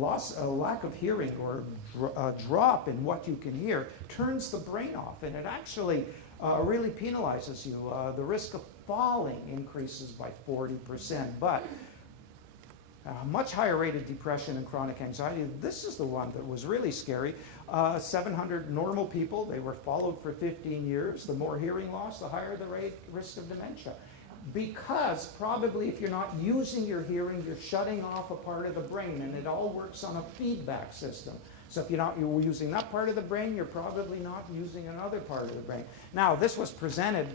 lack of hearing or a drop in what you can hear turns the brain off, and it actually really penalizes you. The risk of falling increases by 40%, but much higher rate of depression and chronic anxiety. This is the one that was really scary. 700 normal people, they were followed for 15 years. The more hearing loss, the higher the risk of dementia. Because probably if you're not using your hearing, you're shutting off a part of the brain, and it all works on a feedback system. So if you're using that part of the brain, you're probably not using another part of the brain. Now, this was presented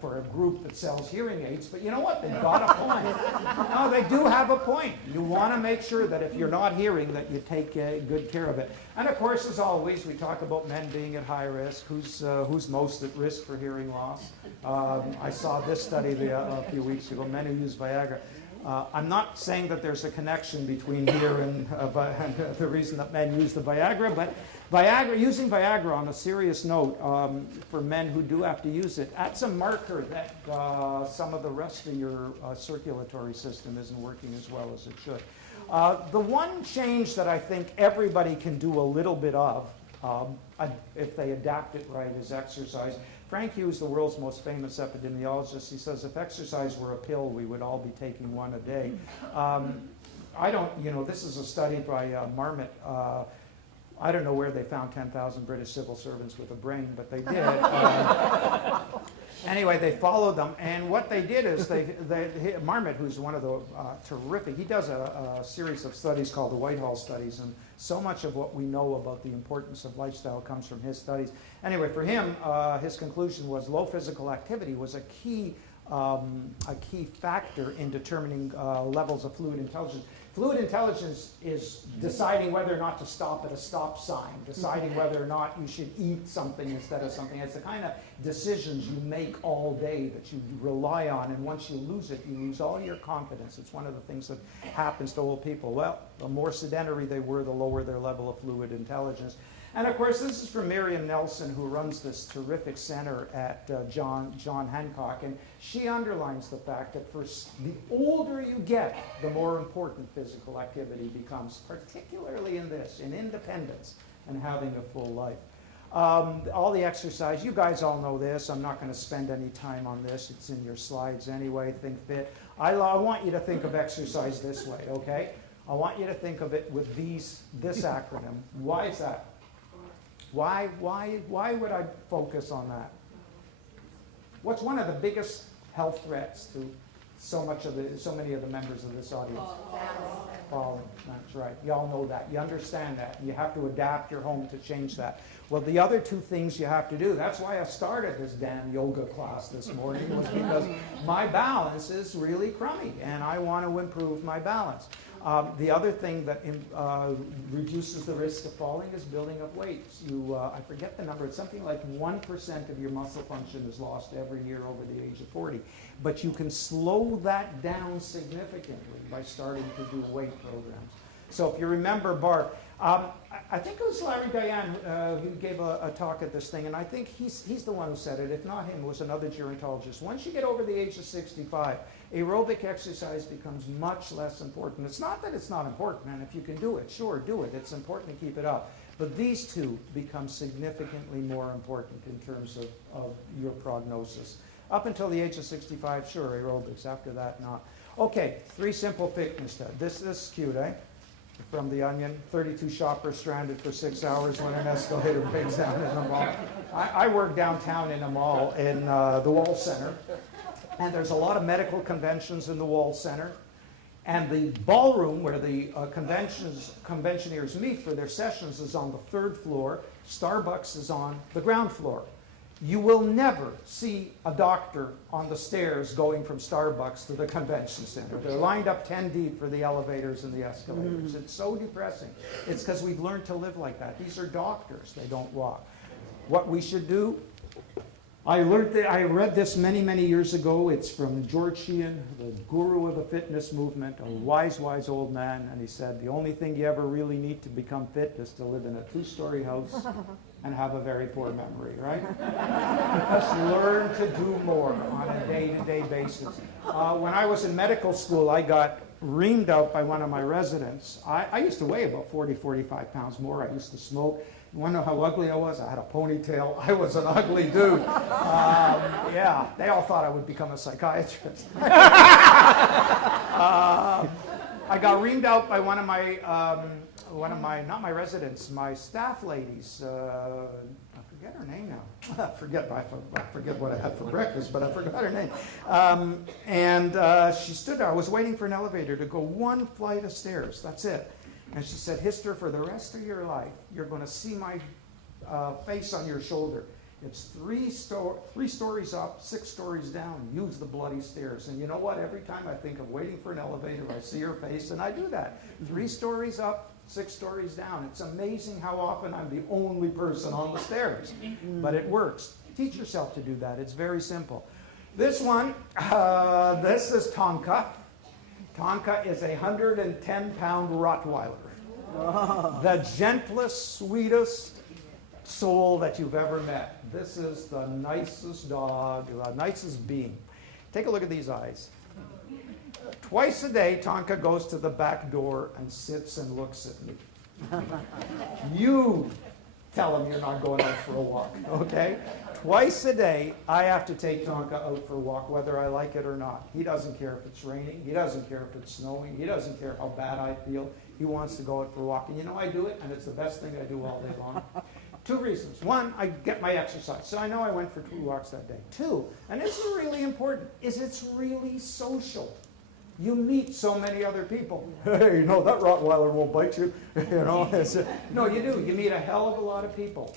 for a group that sells hearing aids, but you know what? They've got a point. No, they do have a point. You want to make sure that if you're not hearing, that you take good care of it. And of course, as always, we talk about men being at high risk. Who's most at risk for hearing loss? I saw this study a few weeks ago, men who use Viagra. I'm not saying that there's a connection between here and the reason that men use the Viagra, but using Viagra on a serious note, for men who do have to use it, that's a marker that some of the rest of your circulatory system isn't working as well as it should. The one change that I think everybody can do a little bit of, if they adapt it right, is exercise. Frank Hughes, the world's most famous epidemiologist, he says if exercise were a pill, we would all be taking one a day. This is a study by Marmot. I don't know where they found 10,000 British civil servants with a brain, but they did. Anyway, they followed them, and what they did is Marmot, who's one of the terrific, he does a series of studies called the Whitehall studies, and so much of what we know about the importance of lifestyle comes from his studies. Anyway, for him, his conclusion was low physical activity was a key factor in determining levels of fluid intelligence. Fluid intelligence is deciding whether or not to stop at a stop sign, deciding whether or not you should eat something instead of something. It's the kind of decisions you make all day that you rely on, and once you lose it, you lose all your confidence. It's one of the things that happens to old people. Well, the more sedentary they were, the lower their level of fluid intelligence. And of course, this is from Miriam Nelson, who runs this terrific center at John Hancock, and she underlines the fact that the older you get, the more important physical activity becomes, particularly in independence and having a full life. All the exercise, you guys all know this. I'm not going to spend any time on this. It's in your slides anyway. Think Fit. I want you to think of exercise this way, okay? I want you to think of it with this acronym. Why is that? Why would I focus on that? What's one of the biggest health threats to so many of the members of this audience? Falling. That's right. You all know that. You understand that. You have to adapt your home to change that. Well, the other two things you have to do, that's why I started this damn yoga class this morning, was because my balance is really crummy and I want to improve my balance. The other thing that reduces the risk of falling is building up weight. I forget the number, it's something like 1% of your muscle function is lost every year over the age of 40. But you can slow that down significantly by starting to do weight programs. So if you remember Bart, I think it was Larry Diane who gave a talk at this thing, and I think he's the one who said it. If not him, it was another gerontologist. Once you get over the age of 65, aerobic exercise becomes much less important. It's not that it's not important, and if you can do it, sure, do it. It's important to keep it up. But these two become significantly more important in terms of your prognosis. Up until the age of 65, sure, aerobics. After that, not. Okay, 3 simple fitness steps. This is cute, eh? From The Onion, 32 shoppers stranded for 6 hours when an escalator breaks down in a mall. I work downtown in a mall in the Wall Center, and there's a lot of medical conventions in the Wall Center, and the ballroom where the conventioneers meet for their sessions is on the 3rd floor. Starbucks is on the ground floor. You will never see a doctor on the stairs going from Starbucks to the convention center. They're lined up 10 deep for the elevators and the escalators. It's so depressing. It's because we've learned to live like that. These are doctors. They don't walk. What we should do, I read this many, many years ago. It's from George Sheehan, the guru of the fitness movement, a wise, wise old man. And he said, the only thing you ever really need to become fit is to live in a 2-story house and have a very poor memory, right? Just learn to do more on a day-to-day basis. When I was in medical school, I got reamed out by one of my residents. I used to weigh about 40, 45 pounds more. I used to smoke. You want to know how ugly I was? I had a ponytail. I was an ugly dude. Yeah, they all thought I would become a psychiatrist. I got reamed out by one of my, not my residents, my staff ladies. I forget her name now. I forget what I had for breakfast, but I forgot her name. She stood there. I was waiting for an elevator to go one flight of stairs. That's it. And she said, Hister, for the rest of your life, you're going to see my face on your shoulder. It's three stories up, 6 stories down. Use the bloody stairs. And you know what? Every time I think of waiting for an elevator, I see her face, and I do that. 3 stories up, 6 stories down. It's amazing how often I'm the only person on the stairs. But it works. Teach yourself to do that. It's very simple. This one, this is Tonka. Tonka is a 110-pound Rottweiler. The gentlest, sweetest soul that you've ever met. This is the nicest dog, the nicest being. Take a look at these eyes. Twice a day, Tonka goes to the back door and sits and looks at me. You tell him you're not going out for a walk, okay? Twice a day, I have to take Tonka out for a walk, whether I like it or not. He doesn't care if it's raining. He doesn't care if it's snowing. He doesn't care how bad I feel. He wants to go out for a walk. And you know, I do it, and it's the best thing I do all day long. 2 reasons. 1, I get my exercise. So I know I went for 2 walks that day. 2, and this is really important, is it's really social. You meet so many other people. Hey, you know, that Rottweiler won't bite you. You know, no, you do. You meet a hell of a lot of people.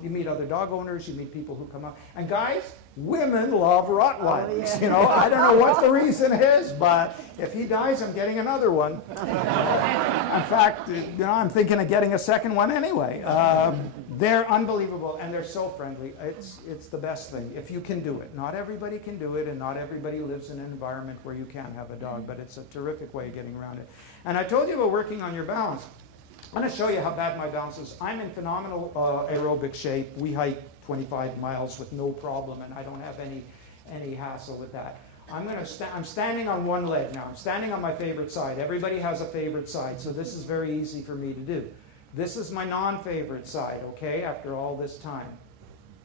You meet other dog owners. You meet people who come up. And guys, women love Rottweilers. Oh, yeah. You know, I don't know what the reason is, but if he dies, I'm getting another one. In fact, you know, I'm thinking of getting a second one anyway. They're unbelievable, and they're so friendly. It's the best thing, if you can do it. Not everybody can do it, and not everybody lives in an environment where you can have a dog, but it's a terrific way of getting around it. And I told you about working on your balance. I'm going to show you how bad my balance is. I'm in phenomenal aerobic shape. We hike 25 miles with no problem, and I don't have any hassle with that. I'm standing on one leg now. I'm standing on my favorite side. Everybody has a favorite side, so this is very easy for me to do. This is my non-favorite side, okay, after all this time.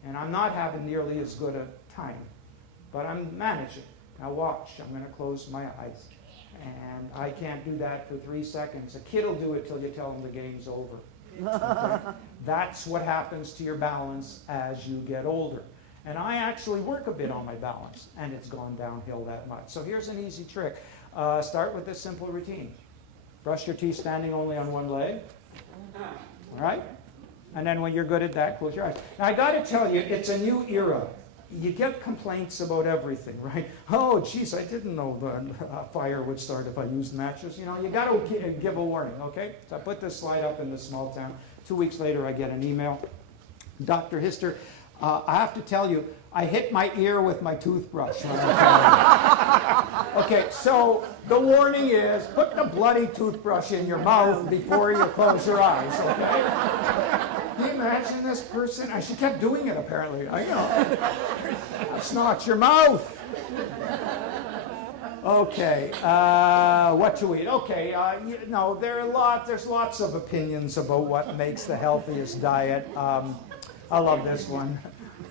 And I'm not having nearly as good a time, but I'm managing. Now watch, I'm going to close my eyes. And I can't do that for 3 seconds. A kid will do it till you tell him the game's over. Okay? That's what happens to your balance as you get older. And I actually work a bit on my balance, and it's gone downhill that much. So here's an easy trick. Start with this simple routine. Brush your teeth standing only on one leg. All right? And then when you're good at that, close your eyes. Now I got to tell you, it's a new era. You get complaints about everything, right? Oh, geez, I didn't know the fire would start if I used matches. You know, you got to give a warning, okay? So I put this slide up in this small town. 2 weeks later, I get an email. Dr. Hister, I have to tell you, I hit my ear with my toothbrush. Okay, so the warning is, put the bloody toothbrush in your mouth before you close your eyes, okay? Can you imagine this person? She kept doing it, apparently. You know, it's not your mouth. Okay, what to eat? Okay, you know, there's lots of opinions about what makes the healthiest diet. I love this one.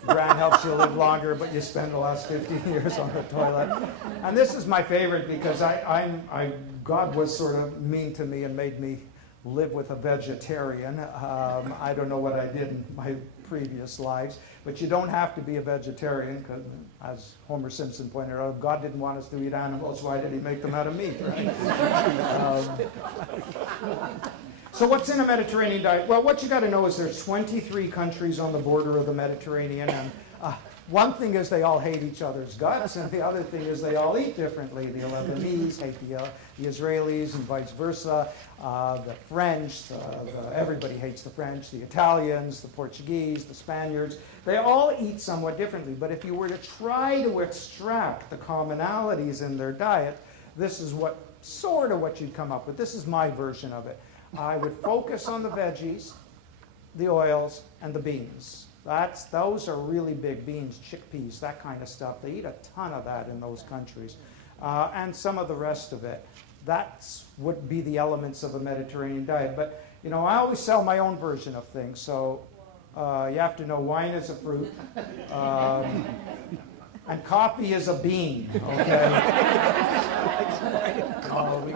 Bran helps you live longer, but you spend the last 15 years on the toilet. And this is my favorite because God was sort of mean to me and made me live with a vegetarian. I don't know what I did in my previous lives, but you don't have to be a vegetarian because, as Homer Simpson pointed out, if God didn't want us to eat animals, why did he make them out of meat, right? So what's in a Mediterranean diet? Well, what you got to know is there's 23 countries on the border of the Mediterranean, and one thing is they all hate each other's guts, and the other thing is they all eat differently. The Lebanese hate the Israelis, and vice versa. The French, everybody hates the French. The Italians, the Portuguese, the Spaniards. They all eat somewhat differently, but if you were to try to extract the commonalities in their diet, this is what you'd come up with. This is my version of it. I would focus on the veggies, the oils, and the beans. Those are really big. Beans, chickpeas, that kind of stuff. They eat a ton of that in those countries. And some of the rest of it. That's would be the elements of a Mediterranean diet. But, you know, I always sell my own version of things. So you have to know wine is a fruit. And coffee is a bean, okay?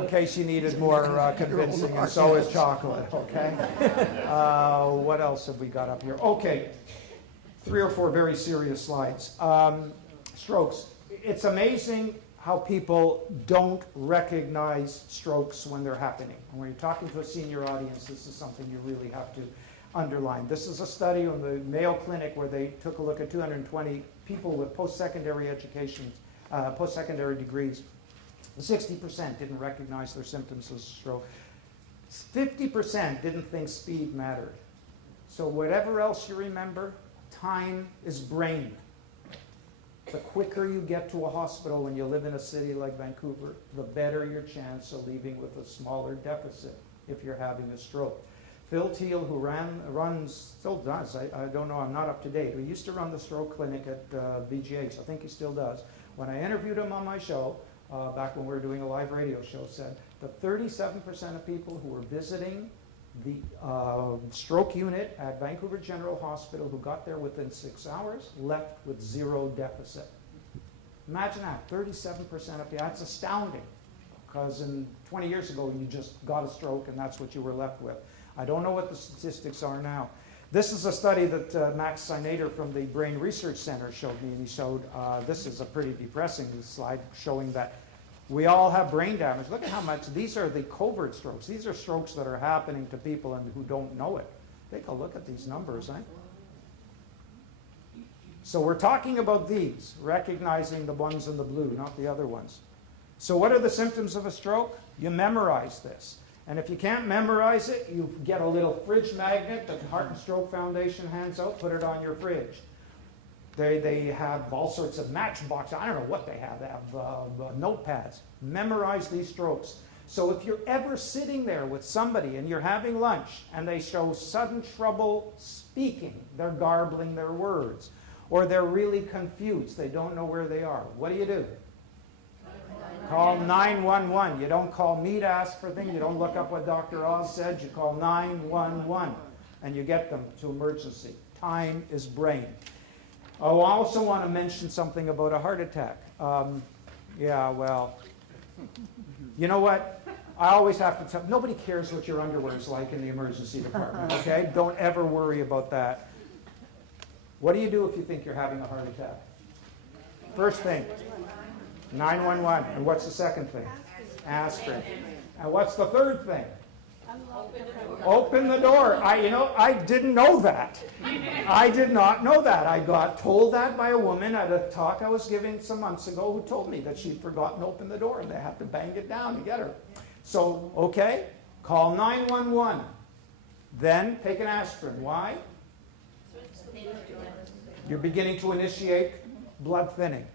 In case you needed more convincing, and so is chocolate, okay? What else have we got up here? Okay, 3 or 4 very serious slides. Strokes. It's amazing how people don't recognize strokes when they're happening. And when you're talking to a senior audience, this is something you really have to underline. This is a study on the Mayo Clinic where they took a look at 220 people with post-secondary education, post-secondary degrees. 60% didn't recognize their symptoms as stroke. 50% didn't think speed mattered. So whatever else you remember, time is brain. The quicker you get to a hospital when you live in a city like Vancouver, the better your chance of leaving with a smaller deficit if you're having a stroke. Phil Teal, who runs, still does, I don't know, I'm not up to date. He used to run the stroke clinic at VGH. I think he still does. When I interviewed him on my show, back when we were doing a live radio show, said that 37% of people who were visiting the stroke unit at Vancouver General Hospital who got there within 6 hours left with 0 deficit. Imagine that, 37% of people. That's astounding, because 20 years ago you just got a stroke and that's what you were left with. I don't know what the statistics are now. This is a study that Max Sinader from the Brain Research Center showed me, and he showed, this is a pretty depressing slide showing that we all have brain damage. Look at how much, these are the covert strokes. These are strokes that are happening to people and who don't know it. Take a look at these numbers, eh? So we're talking about these, recognizing the ones in the blue, not the other ones. So what are the symptoms of a stroke? You memorize this. And if you can't memorize it, you get a little fridge magnet that the Heart and Stroke Foundation hands out, put it on your fridge. They have all sorts of matchboxes. I don't know what they have. They have notepads. Memorize these strokes. So if you're ever sitting there with somebody and you're having lunch and they show sudden trouble speaking, they're garbling their words, or they're really confused, they don't know where they are, what do? Call 911. You don't call me to ask for things. You don't look up what Dr. Oz said. You call 911 and you get them to emergency. Time is brain. Oh, I also want to mention something about a heart attack. Yeah, well, you know what? I always have to tell, nobody cares what your underwear is like in the emergency department, okay? Don't ever worry about that. What do you do if you think you're having a heart attack? First thing, 911. And what's the second thing? Aspirin. And what's the third thing? Open the door. I didn't know that. I did not know that. I got told that by a woman at a talk I was giving some months ago who told me that she'd forgotten to open the door and they had to bang it down to get her. So, okay, call 911. Then take an aspirin. Why? You're beginning to initiate blood thinning.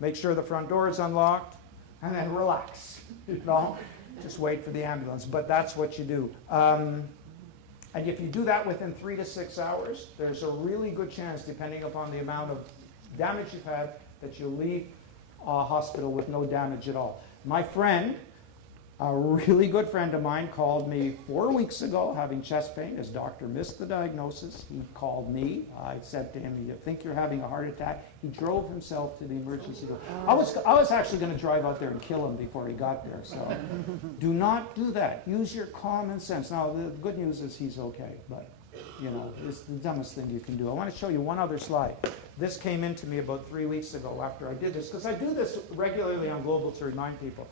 Make sure the front door is unlocked and then relax. Just wait for the ambulance, but that's what you do. And if you do that within 3 to 6 hours, there's a really good chance, depending upon the amount of damage you've had, that you'll leave a hospital with no damage at all. My friend, a really good friend of mine, called me 4 weeks ago having chest pain. His doctor missed the diagnosis. He called me. I said to him, "You think you're having a heart attack?" He drove himself to the emergency room. I was actually going to drive out there and kill him before he got there. So do not do that. Use your common sense. Now, the good news is he's okay, but it's the dumbest thing you can do. I want to show you one other slide. This came into me about 3 weeks ago after I did this, because I do this regularly on Global to remind people.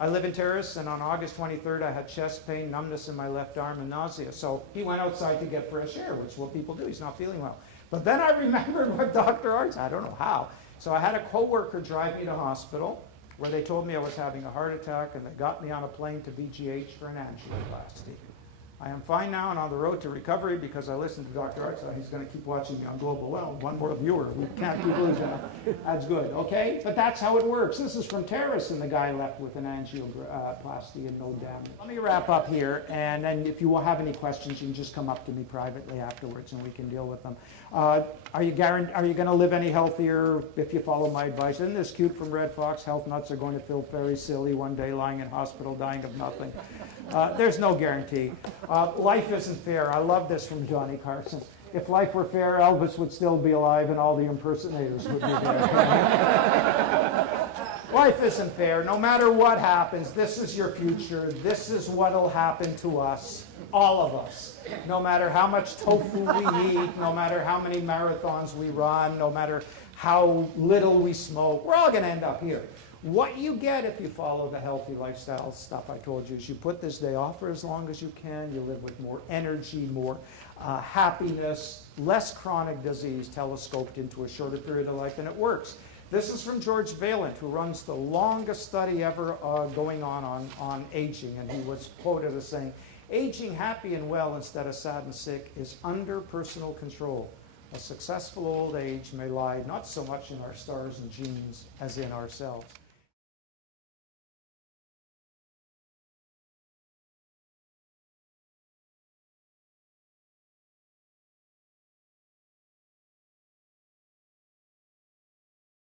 I live in Terrace, and on August 23rd, I had chest pain, numbness in my left arm, and nausea. So he went outside to get fresh air, which is what people do. He's not feeling well. But then I remembered what Dr. Art said. I don't know how. So I had a coworker drive me to hospital where they told me I was having a heart attack, and they got me on a plane to VGH for an angioplasty. I am fine now and on the road to recovery because I listened to Dr. Artside. He's going to keep watching me on Global Well. One more viewer. We can't keep losing that. That's good, okay? But that's how it works. This is from Terrace, and the guy left with an angioplasty and no damage. Let me wrap up here, and then if you will have any questions, you can just come up to me privately afterwards, and we can deal with them. Are you going to live any healthier if you follow my advice? Isn't this cute from Red Fox? Health nuts are going to feel very silly one day, lying in hospital, dying of nothing. There's no guarantee. Life isn't fair. I love this from Johnny Carson. If life were fair, Elvis would still be alive and all the impersonators would be there. Life isn't fair. No matter what happens, this is your future. This is what will happen to us, all of us. No matter how much tofu we eat, no matter how many marathons we run, no matter how little we smoke, we're all going to end up here. What you get if you follow the healthy lifestyle stuff I told you is you put this day off for as long as you can, you live with more energy, more happiness, less chronic disease telescoped into a shorter period of life, and it works. This is from George Vaillant, who runs the longest study ever going on aging, and he was quoted as saying, "Aging happy and well instead of sad and sick is under personal control. A successful old age may lie not so much in our stars and genes as in ourselves."